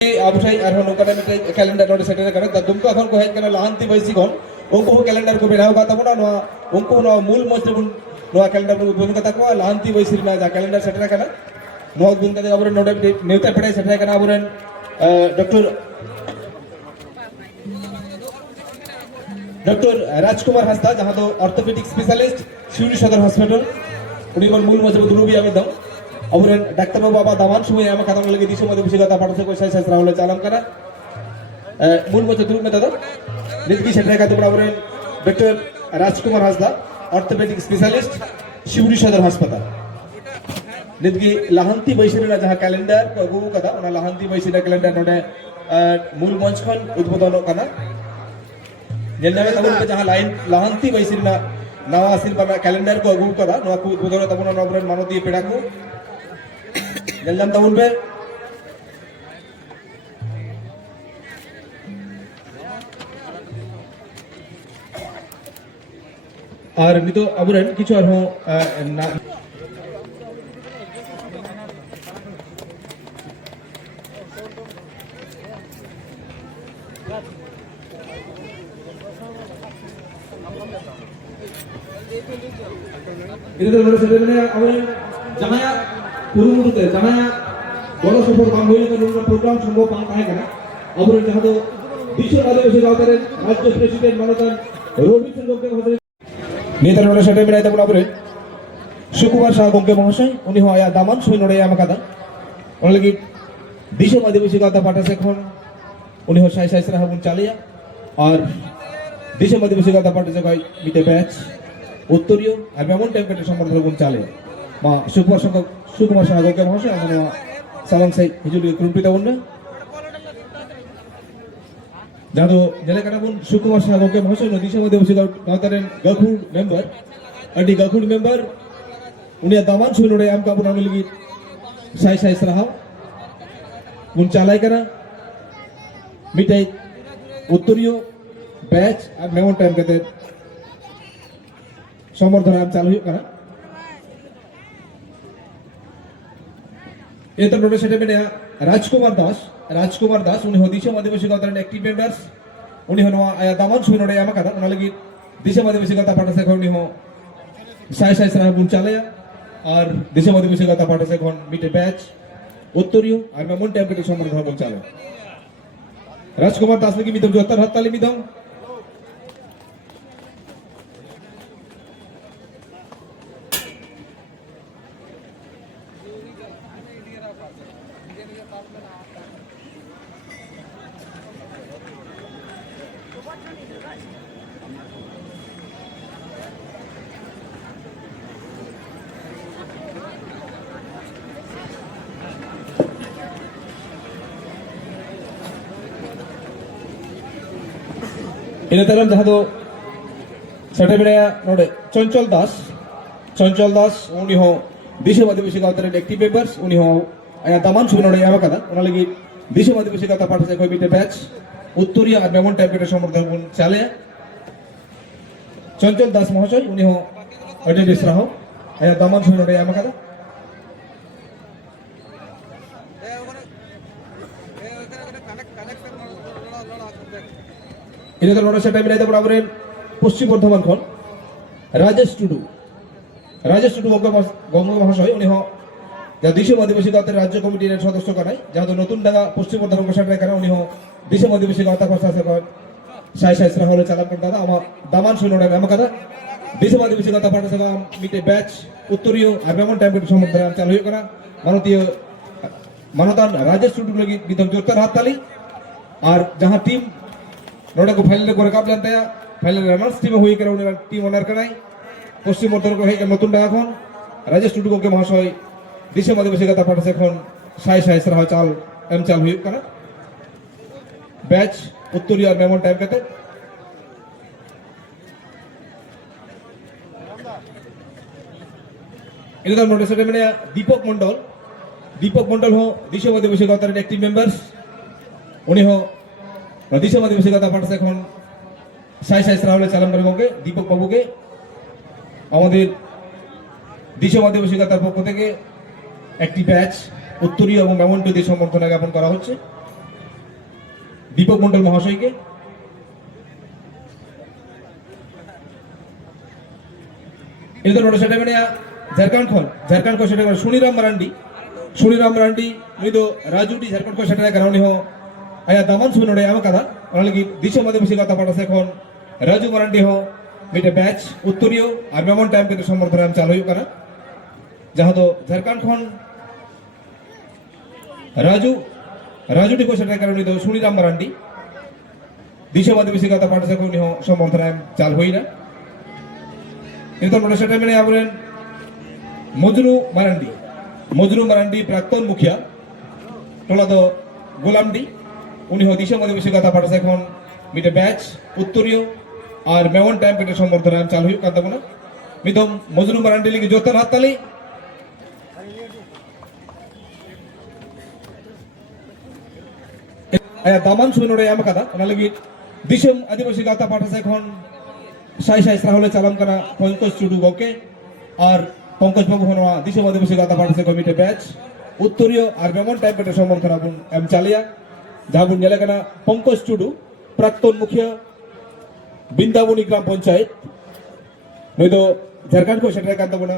abusai arhon nongkana mitai calendar node setere kana da dumko akhon ko hej kana lahanti baisi kon unko ho calendar ko benau kata bona no unko no mul moste bun no calendar ko bun kata ko lahanti baisi na ja calendar setere kana no bun kata aburen node neuta pedai setere kana aburen doctor Rajkumar Hansda जहाँ तो orthopaedic specialist Shivri सदर hospital उन्हीं को मूल मजबूत Ruby आवे दम और डॉक्टर बाबा दामान सुमे आम कदम लगे दिशो मध्य विषयगता पाठसे को सही सही राहुल चालम करा मूल मजबूत रूप में तदा नित्की सेटरे का तुबड़ा और doctor Rajkumar Hansda orthopaedic specialist Shivri सदर हॉस्पिटल नित्की लाहंती बैसिना जहाँ कैलेंडर को अगू कदा उना लाहंती बैसिना कैलेंडर नोडे मूल मंच खन उद्बोधन कना जेन्नामे तबन पे जहां लाइन लाहंती बैसिना नवा आसिल बना कैलेंडर को अगू कदा नवा को उद्बोधन तबन नबरन मानती पेड़ा को जेन्नाम तबन पे और नितो अबरन किछु और हो ना itu terus sebenarnya awalnya jangan kurung itu jangan bola support bang hoile kan program সম্ভব পান থাকে না awalnya যাহা তো বিশ্ব আদিবাসী গাঁওতারের রাজ্য প্রেসিডেন্ট মানতান রবিচন্দ্র গঙ্গে মহাশয় নেতারা সেটা বিনায় তখন awalnya সুকুমার শাহ গঙ্গে মহাশয় উনি হয় দামান সৈন্যরে আমাকাদা ওর লাগি বিশ্ব আদিবাসী গাঁওতা পাঠাছে এখন উনি হয় সাই সাইসরা হাবুন চালিয়া আর বিশ্ব আদিবাসী গাঁওতা পাঠাছে কয় মিটে ব্যাচ उत्तरीय और मेमन टाइम के संबंध गुण चाले मा सुकुमार शाह गंगे महाशय आमने सालां से हिजुली कुरुपिता उन्ने जादो जले कना बुन सुकुमार शाह गंगे महाशय नदीशा मध्ये बसी गावतारेन गखुड मेंबर अडी गखुड मेंबर उनिया दामान सुनोडे आम का बुन आमिलगी साई साई सराहा गुण चालाय कना मिटाई उत्तरीय बैच और मेमन टाइम के संबर्धन चालू करा ये तो नोटिस सेटे में राजकुमार दास उन्हें दिशा आदिवासी गाँव एक्टिव मेंबर्स उन्हें आया दामान सुनोडे आमा कदा उना लगी दिशा आदिवासी गाँव पाटा से उन्हें साय साय सरा बुन चाले और दिशा आदिवासी गाँव पाटा से मिटे बैच उत्तरीय और मेमन टाइम के संबर्धन बुन चाले राजकुमार दास लगी मिदम जोतर हत्ताली मिदम इन तरह जहाँ तो सेटे बिना नोडे चंचल दास उन्नी हो दिशा आदिवासी गाँव एक्टिव मेंबर्स उन्नी हो आया दामान सुनोडे आमा कदा उना लगी दिशा आदिवासी गाँव पाठा से कोई मिटे बैच उत्तरीय और मेमन टाइप के संबर्धन गुण चाले चंचल दास महाशय उन्नी हो अटेंडेंस रहो आया दामान सुनोडे आमा कदा ini तो नोटिस सेटे मिलाइते बराबर पश्चिम बर्धमान खन राजेश टुडू गंगा महाशय उन्हें जहाँ दिशा आदिवासी गाँव राज्य कमिटिर सदस्य कनाई जहाँ तो नतून डांगा पश्चिम बर्धमान सेटे करा उन्हें दिशा आदिवासी गाँव खसा से साई साई सरा हले चालान कर दादा आमा दामान सुनोडे आमा कदा दिशा आदिवासी गाँव पाटा से मिटे बैच उत्तरीय और मेमन टाइम के संबंध चालू करा मानतीय मानतान राजेश टुडू लगी एकदम जोरदार हाथताली और जहाँ टीम नोडे को फाइनल को रकाब जानते हैं फाइनल रनर्स टीम हुई करे उन्हें टीम ओनर कराई पश्चिम बर्धमान को है नतून डांगा खन राजेश टुडू गंगे महाशय दिशा आदिवासी गाँव पाटा से खन साई साई सरा चाल एम चाल हुई करा बैच उत्तरीय और मेमन टाइम करते इधर नोटिस सेटे में दीपक मंडल हो दिशा आदिवासी गाँव एक्टिव मेंबर्स उन्हें हो दिशा आदिवासी गाँव पाठा से साई साई सरा हले चालान करेंगे दीपक बाबू के दिशा आदिवासी गाँव पक्ष থেকে একটি ব্যাচ উত্তরীয় এবং মেমন্টো দিয়ে সম্বর্ধনা জ্ঞাপন করা হচ্ছে দীপক মন্ডল মহাশয়কে। এদের নোট সেটা মানে ঝাড়খণ্ড খন সেটা সুনিরাম মারান্ডি উনি তো রাজুটি ঝাড়খণ্ড খন সেটা কারণ হো আয়া দামান সুন নোড়ে আমা কাদা অনলি দিশো মধ্যে বেশি কথা পাঠাছে এখন রাজু মারান্ডি হো মিটে ব্যাচ উত্তরীয় আর মেমন টাইম কিন্তু সমর্থন আম চালু কানা যাহা তো ঝাড়খণ্ড খন রাজুটি को সেটা কারণ তো সুনিরাম মারান্ডি দিশো মধ্যে বেশি কথা পাঠাছে এখন সমর্থন আম চাল হই না কিন্তু নোট সেটা মানে আবরেন মজরু মারান্ডি প্রাক্তন মুখিয়া টোলা তো গোলামডি উনি দিশো মধ্যে বেশি কথা পাঠাছে এখন মিটে ব্যাচ উত্তরীয় আর মেমন টাইম পেটে সমর্থন আম চালু হই কান্তা কোনা মিদম মজরু মারান্ডি লিগে জোতার হাততালি দামান সুনোড়ে আম কাদা ওনা লাগি দিশম আদিবাসী কথা পাঠাছে এখন সাই রাহুলে চালান কানা পঙ্কজ টুডু গকে আর পঙ্কজ বাবু হনওয়া দিশম আদিবাসী কথা পাঠাছে কমিটি ব্যাচ উত্তরীয় আর মেমন টাইম পেটে সমর্থন আবুন এম চালিয়া যাবুন জেলা কানা পঙ্কজ টুডু প্রাক্তন মুখিয়া বৃন্দাবনী গ্রাম পঞ্চায়েত নয়তো ঝাড়খণ্ড को সেটা কান্তা বনা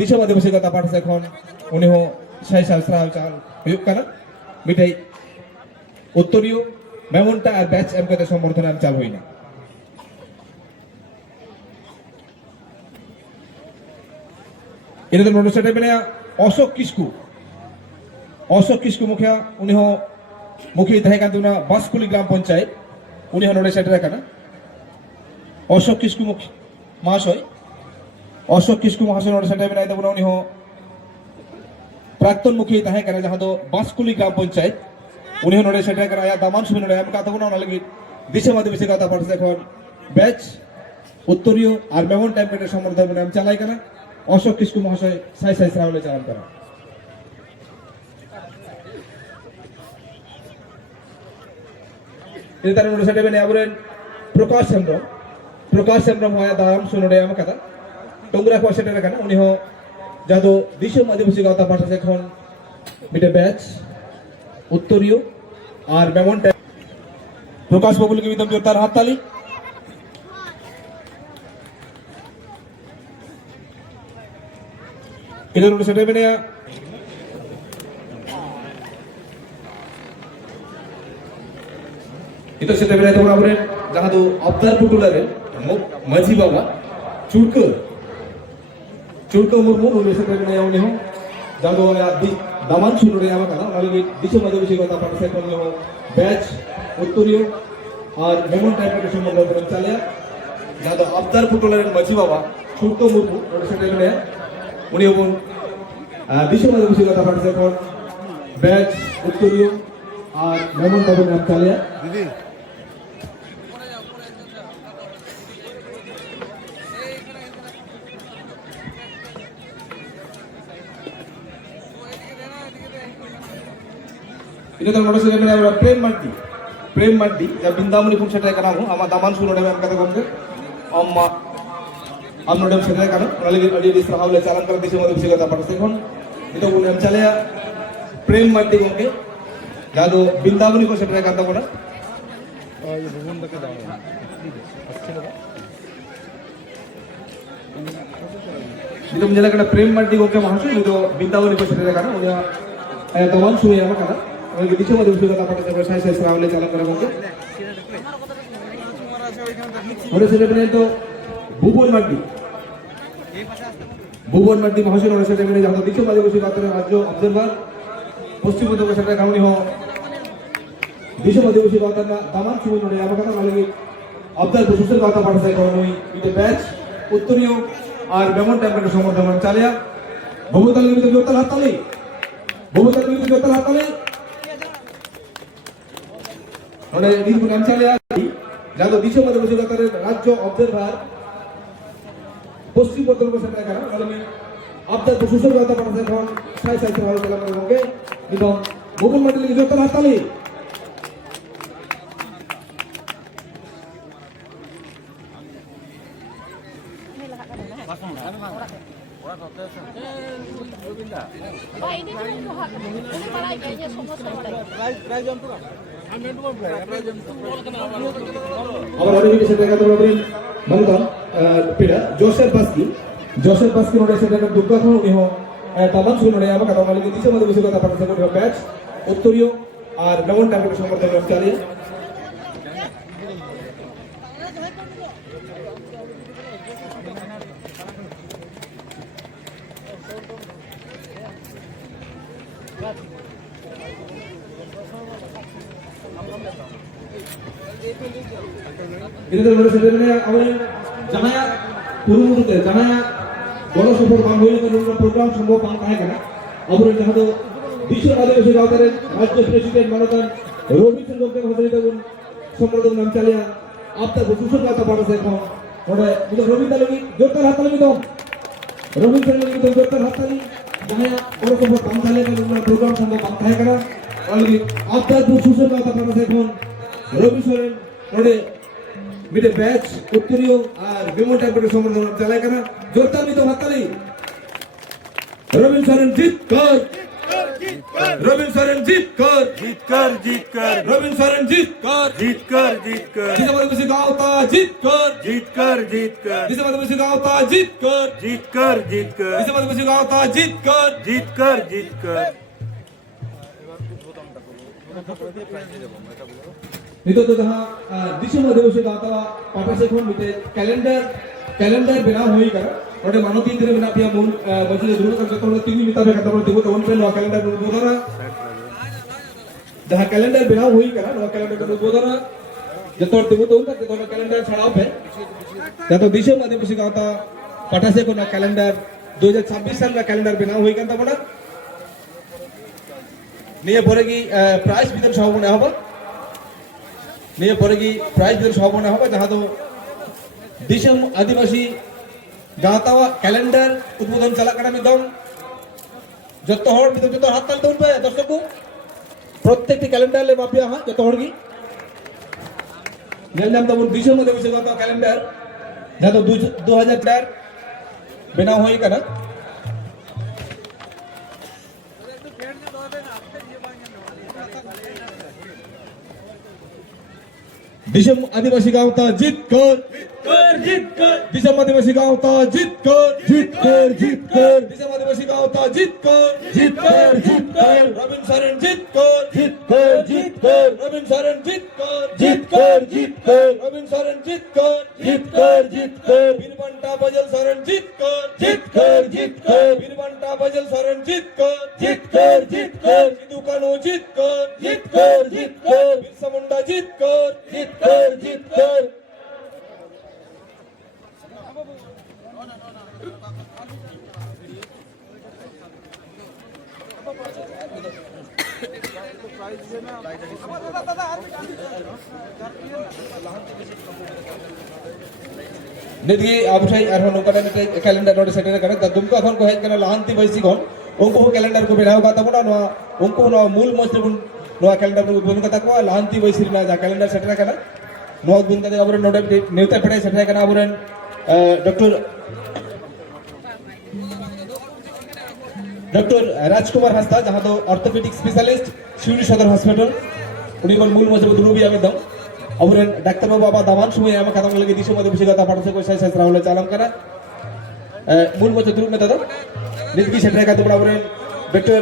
দিশম আদিবাসী কথা পাঠাছে এখন উনি হো সাই রাহুল চাল হুয়ুক কানা মিটাই উত্তরীয় মেমনটা আর ব্যাচ এম কাতে সমর্থন আম চাল হই না এদের নোট সেটা মানে অশোক কিসকু মুখিয়া উনি হো মুখী তাহে কান্তি উনা বাসকুলি গ্রাম পঞ্চায়েত উনি হো নোট সেটা কানা অশোক কিসকু মহাশয় নোট সেটা মানে দেবনা উনি হো প্রাক্তন মুখী তাহে কানা যাহা তো বাসকুলি গ্রাম পঞ্চায়েত উনি নোট সেটা কানা আয়া দামান সুমি নোট আম কাতা কোনা ওনা লাগি দিশম আদিবাসী কথা পাঠাছে এখন ব্যাচ উত্তরীয় আর মেমন টাইম পেটে সমর্থন আম চালাই কানা অশোক কিসকু মহাশয় সাই রাহুলে চালান করা এর নোট সেটা মানে আবরেন প্রকাশ চন্দ্রম হয় দারাম সুনোড়ে আম কাদা টংরা को সেটা কানা উনি হো যাদো দিশম আদিবাসী কথা পাঠাছে এখন মিটে ব্যাচ উত্তরীয় আর মেমন টাইম প্রকাশ বাবুল কে বিদম জোরদার হাততালি এদের নোট সেটা মানে itu সেটা মানে তোমরা বলেন যাহা তো আবদার পুটুলারে মাঝি বাবা চুড়কো মুরমু উনি সেটা মানে উনি হো যাদো দামান সুনোড়ে আমা কানা মানে দিশো আদিবাসী কথা পাঠাছে এখন ব্যাচ উত্তরীয় আর মেমন টাইপের সম্বন্ধ চালিয়া যাদো আবদার পুটুলারে মাঝি বাবা চুড়কো মুরমু উনি সেটা মানে উনি এবং দিশো আদিবাসী কথা পাঠাছে এখন ব্যাচ উত্তরীয় আর মেমন টাইপের নাম চালিয়া এটা তো নোট সেটা মানে আমরা প্রেম মাড্ডি যা বৃন্দাবনী কোন সেটা কানা হো আমা দামান সুনোড়ে আম কাতা গমকে আম্মা আমনোডম সেটা কানা ওনা লাগি অডিও দিস রাহুলে চালান করা দিশম আদিবাসী কথা পাঠাছে এখন এটা উনি আম চালিয়া প্রেম মাড্ডি গমকে যাদো বৃন্দাবনী को সেটা কাতা বনা ये भवन तक दाও अच्छे लगा निदम जला कना प्रेम माड्डी गमके महाशय तो बृंदावनी को সেটা কানা উনি আয়া দামান সুমি আমা কানা ওই দিশম আদিবাসী কথা পাঠাছে সাই রাহুলে চালান করা গমকে ওরে সেটা মানে তো ভুবন মাড্ডি মহাশয় ওরে সেটা মানে যাদো দিশম আদিবাসী কথা রাজ্য অবজারভার পশ্চিমবঙ্গ সেটা কাউনি হো দিশম আদিবাসী কথা না দামান সুমি নোড়ে আমা কাতা লাগি আবদার প্রশাসন কথা পাঠাছে কারণ ওই ইতে ব্যাচ উত্তরীয় আর মেমন টাইম পেটে সমর্থন চালিয়া ভবতাল লিমিতে জোরদার হাততালি মানে দিশম নাম চালিয়া যাদো দিশম আদিবাসী কথা রাজ্য অবজারভার পশ্চিমবঙ্গ সেটা কারণ লাগি আবদার প্রশাসন কথা পাঠাছে এখন সাই রাহুল চালান করা গমকে এবং ভবন মাটি লিগে জোরদার হাততালি abar ori se daga to abrin manudan pida Joseph Baski node se daga dukka ko ni ho taman su node ama kata mali dise mode bisu kata patase ko batch uttoriyo ar navon target সম্পর্কে চালিয়ে ini tuh sebenarnya awal jangan kurung itu jangan bolos support bangun itu program semua pangkai kan awal jangan tuh bisa ada bisa kau tarik Rajya Presiden Manotan Robi Sengok yang hadir itu semua nam calian apa tuh susah kata pada saya kau orang itu Robi lagi jodoh hati lagi dong Robi Sengok itu jodoh hati lagi jangan bolos support pangkai kan program semua pangkai kan lagi apa tuh susah kata pada saya kau Robi Sengok नोडे मिडे बैच उत्तरियो और विमोट type समर्थन चलाए करना जोरता भी तो हत्तली रविन सरन जीत कर रविन सरन जीत कर रविन सरन जीत कर जिसे मतलब किसी गाँव था जीत कर जिसे मतलब किसी गाँव था जीत कर जिसे मतलब किसी गाँव था जीत कर नितो तो जहाँ दिशा में देवों से गाता पाटा से कौन बिते कैलेंडर बिना हुई कर और मानो तीन दिन बिना पिया मूल बच्चे जो दूर करते हैं तीन मिता पे करते हैं देखो तो उन पे लो कैलेंडर बोला ना जहाँ कैलेंडर बिना हुई कर लो कैलेंडर बोला ना जब तो देखो तो उनका तो कैलेंडर छड़ा पे या तो दिशा में देवों से गाता पाटा से कौन कैलेंडर 2026 साल का कैलेंडर बिना हुई करता पड़ा नहीं बोले कि प्राइस भी तो शाम को नहीं होगा নিয়ে পরে কি প্রাইজ দিন সম্পন্ন হবে যাহা তো দিশম আদিবাসী গাঁতাওয়া ক্যালেন্ডার উদ্বোধন চালা কাটা একদম যত হর ভিতর যত হাত তালতে উঠবে দর্শক প্রত্যেকটি ক্যালেন্ডার লে মাপিয়া হয় যত হর কি জানলাম তো দিশম আদিবাসী গাঁতাওয়া ক্যালেন্ডার যাহা তো 2004 বেনা হই কানা दिशम आदिवासी गाँव था जीत कर दिशम आदिवासी गाँव था जीत कर दिशम आदिवासी गाँव था जीत कर रविन सरन जीत कर रविन सरन जीत कर रविन सरन जीत कर बीरबंटा बजल सरन जीत कर बीरबंटा बजल सरन जीत कर सिद्धू कानू जीत कर बिरसा मुंडा जीत कर निधि अबुठाई आरहन नौका कैलेंडर नोटे सेटेर करने ता दुमका खन को हेज करना लाहंती बैसी खन उनको कैलेंडर को बेनाव का तबना नो उनको नो मूल मस्त नो कैलेंडर को उद्बोधन का को लाहंती बैसी ना जा कैलेंडर सेटेर करना नो उद्बोधन का अबुरन नोटे नेवता पड़े सेटेर करना अबुरन डॉक्टर राजकुमार हंसदा जहाँ तो ऑर्थोपेडिक स्पेशलिस्ट शिवरी सदर हॉस्पिटल उन्हीं को मूल मजबूत रूबी आवे दम अबुरन डॉक्टर बाबा दामान सुमे आमा कदम लगे दिशो मधे बिशी गाता पाटसे को साइस राहुल चालम करा मूल मजबूत रूप में दादा निधि सेटरे का तो अबुरन doctor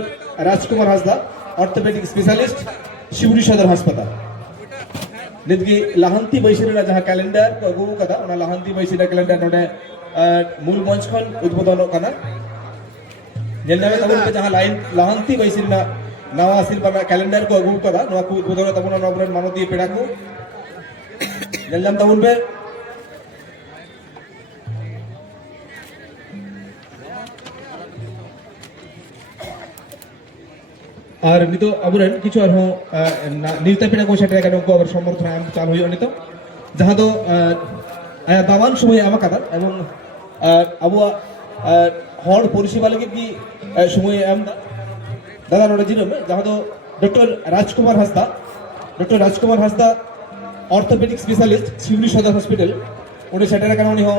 Rajkumar Hansda orthopaedic specialist Shivri सदर हॉस्पिटल निधि लाहंती बैसिना जहाँ कैलेंडर को अगु कदा उना लाहंती बैसिना कैलेंडर नोडे मूल मंच खन उद्बोधन कना जेलनामे तबन के जहाँ लाइन लाहंती बैसिना नवा आशीर्वाद कैलेंडर को अगु कदा नवा को उद्बोधन तबन नबरन मानो दिए पेड़ा को जेलनाम तबन पे और नितो अबुरन किछु और हो निरता पेड़ा को सेटरे का को और समर्थन आम चालू होय नितो जहाँ तो दामान समय आमा कदा एवं अबुआ हर परिसेवा लगे कि समय एम दादा नोडे जिरम जहाँ तो doctor Rajkumar Hansda orthopaedic specialist Shivri सदर हॉस्पिटल उन्हें सेटेर का उन्हीं हो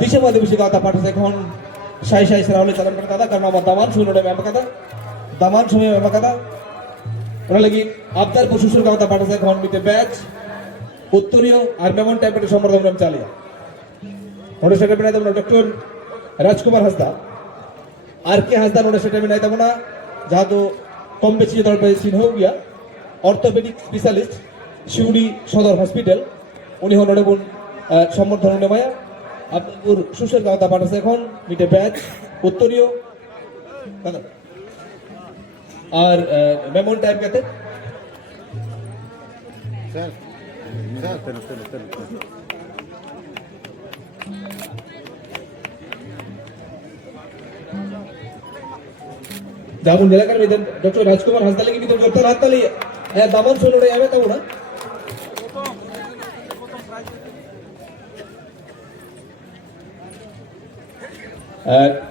दिशा आदिवासी गाता पाठ से कौन शाही राहुल चलन करता था करना दामान सुन नोडे एम कदा दामान समय एम कदा ওনার লাগি আবদার প্রশাসন কথা পাঠাছে এখন মিটে ব্যাচ উত্তরীয় আর মেমন টাইপের সম্বর্ধনা আমি চালিয়ে ওটা সেটা বিনাই দেবো ডক্টর রাজকুমার হাসদা আর কে হাসদা ওটা সেটা বিনাই দেবো না যাহাতো কম বেশি তরফে চিহ্ন গিয়া অর্থোপেডিক স্পেশালিস্ট শিউড়ি সদর হসপিটাল উনি হন বোন সম্বর্ধনা নেমায়া আব্দুলপুর সুশের কথা পাঠাছে এখন মিটে ব্যাচ উত্তরীয় আর মেমন টাইপ কাতে दामन निराकर में डॉक्टर राजकुमार हंसदा लेकिन तो जोरदार हाथ ताली है दामन सोनोड़े आवे तो ना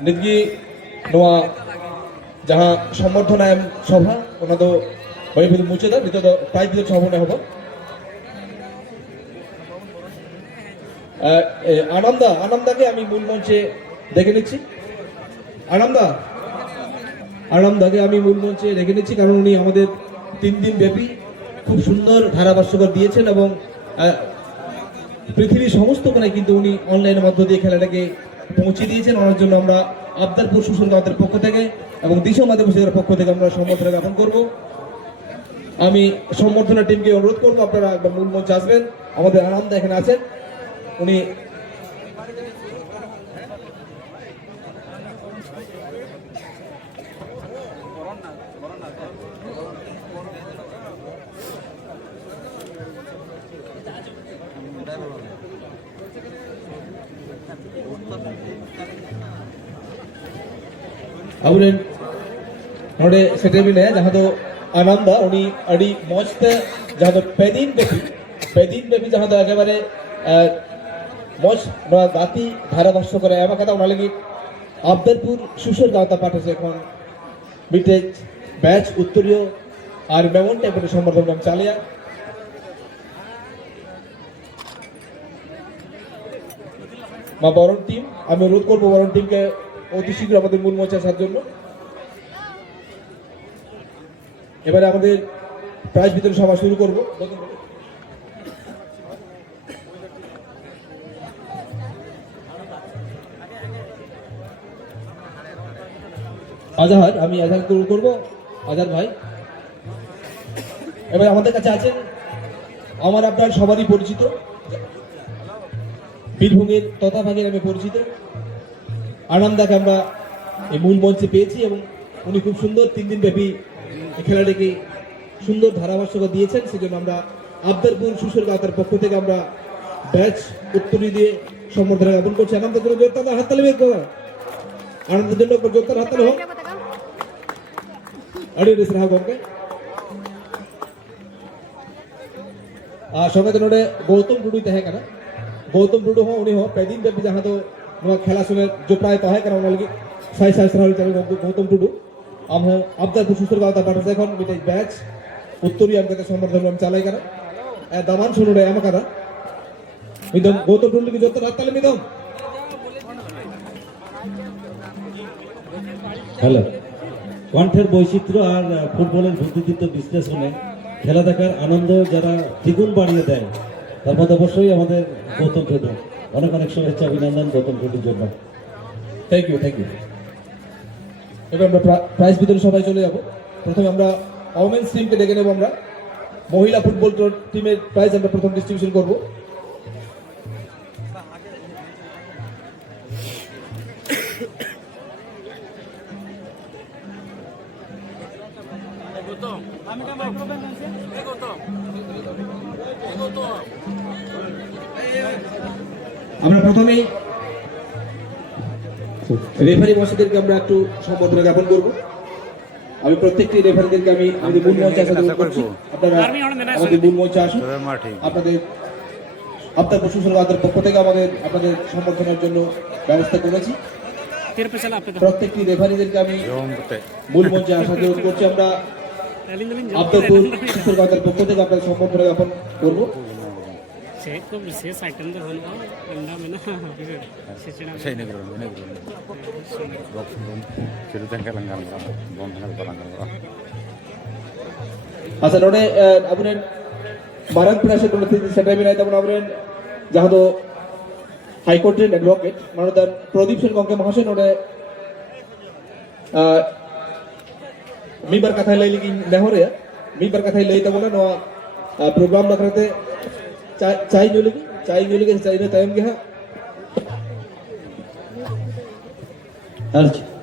निदगी नोआ जहां समर्थना सभा ओना तो भाई भी मुचे दा नितो तो प्राइज भी सभा ने होबो आनंदा आनंदा के আমি মূল মঞ্চে দেখে নিচ্ছি আনন্দা আনন্দাকে আমি মূল মঞ্চে রেখে নিচ্ছি কারণ উনি আমাদের 3 দিন ব্যাপী খুব সুন্দর ধারাভাষ্যকর দিয়েছেন এবং পৃথিবীর সমস্ত কোণায় কিন্তু উনি অনলাইনের মধ্য দিয়ে খেলাটাকে পৌঁছে দিয়েছেন ওনার জন্য আমরা আবদারপুর সুশীল গাঁওয়ের পক্ষ থেকে এবং দিশা মাদ্রাসার পক্ষ থেকে আমরা সম্বর্ধনা জ্ঞাপন করব আমি সম্বর্ধনা টিমকে অনুরোধ করব আপনারা একবার মূল মঞ্চে আসবেন আমাদের আনন্দা এখানে আছেন উনি अबुलेन नोडे सेटे भी ने जहाँ तो आनंदा उन्हीं अड़ी मौजते जहाँ तो पैदीन बेबी जहाँ तो आगे बारे मौज नोआ गाती धारा भाष्य करे ऐमा कहता उन्हें लगी आबदरपुर सुशर गाँवता पाठे से कौन बिटेज बैच उत्तरियो आर मेमोन टाइप के संबंध में चालिया माँ बॉरन टीम हमें रोड कोड बॉरन टीम के অতি শীঘ্র আমাদের মূল মঞ্চে আসার জন্য এবারে আমাদের প্রাইজ বিতরণ সভা শুরু করব আজহার আমি আজহার শুরু করব আজহার ভাই এবারে আমাদের কাছে আছেন আমার আপনার সবারই পরিচিত বীরভূমের তথাভাগের নামে পরিচিত আনন্দাকে আমরা এই মূল মঞ্চে পেয়েছি এবং উনি খুব সুন্দর 3 দিন ব্যাপী খেলাটাকে সুন্দর ধারাভাষ্যকর দিয়েছেন সেজন্য আমরা আবদারপুর সুশীল গাঁওয়ের পক্ষ থেকে আমরা ব্যাচ উত্তরী দিয়ে সম্বর্ধনা জ্ঞাপন করছি আনন্দের জন্য জোরদার হাততালি বের করো আনন্দের জন্য জোরদার হাততালি হোক আড়িয়ে রেসে রাখো গমকে সঙ্গে জন্য গৌতম টুডু তাহে কেনা गौतम टुडू हो उन्हें हो पैदीन ब्यापी जहाँ तो खेला समय जो प्राय तो है कारण उन्हें साई सहस्रावली चले गौतम टुडू हम हो आबदारपुर सुशील गाँव पाठे এখন মিটে ব্যাচ উত্তরী আমাদের সম্বর্ধনা আমি চালাই কেন দামান শুনুরে এমা কাদা মিদম গৌতম টুডু কি যত রাত তালে মিদম হ্যালো কণ্ঠের বৈচিত্র্য আর ফুটবলের বুদ্ধিদীপ্ত বিশ্লেষণে খেলা দেখার আনন্দ যারা দ্বিগুণ বাড়িয়ে দেয় তার মধ্যে অবশ্যই আমাদের গৌতম টুডু অনেক অনেক শুভেচ্ছা অভিনন্দন গৌতম টুডুর জন্য থ্যাংক ইউ এবার আমরা প্রাইজ বিতরণ সবাই চলে যাব প্রথমে আমরা ওমেন্স টিমকে ডেকে নেব আমরা মহিলা ফুটবল টিমের প্রাইজ আমরা প্রথম ডিস্ট্রিবিউশন করব আমরা প্রথমেই রেফারি মহাশয়দেরকে আমরা একটু সম্বোধনা জ্ঞাপন করব আমি প্রত্যেকটি রেফারিদেরকে আমি আমাদের মূল মঞ্চে আসার করছি আপনারা আমাদের মূল মঞ্চে আসুন আপনাদের আপনার প্রশাসন গাঁদের পক্ষ থেকে আপনাদের সম্বর্ধনার জন্য ব্যবস্থা করেছি প্রত্যেকটি রেফারিদেরকে আমি মূল মঞ্চে আসার জন্য করছি আমরা আপনাদের প্রশাসন গাঁদের পক্ষ থেকে আপনাদের সম্বর্ধনা জ্ঞাপন করবো सेट को विशेष आइटम तो होना गंदा में ना saya ini gerun cerita yang kalangan bom dengan kalangan अच्छा नोडे अबुरेन मारन प्रयास को नथी सेटाई बिनाय तबन अबुरेन जहां दो हाई कोर्ट रे एडवोकेट मानोदान प्रदीप सेन गंके महाशय नोडे मीबर कथा लई लगी नेहरे मीबर कथा लई तबन नो प्रोग्राम बखरते चाय जो लगी चाय ने टाइम के अच्छा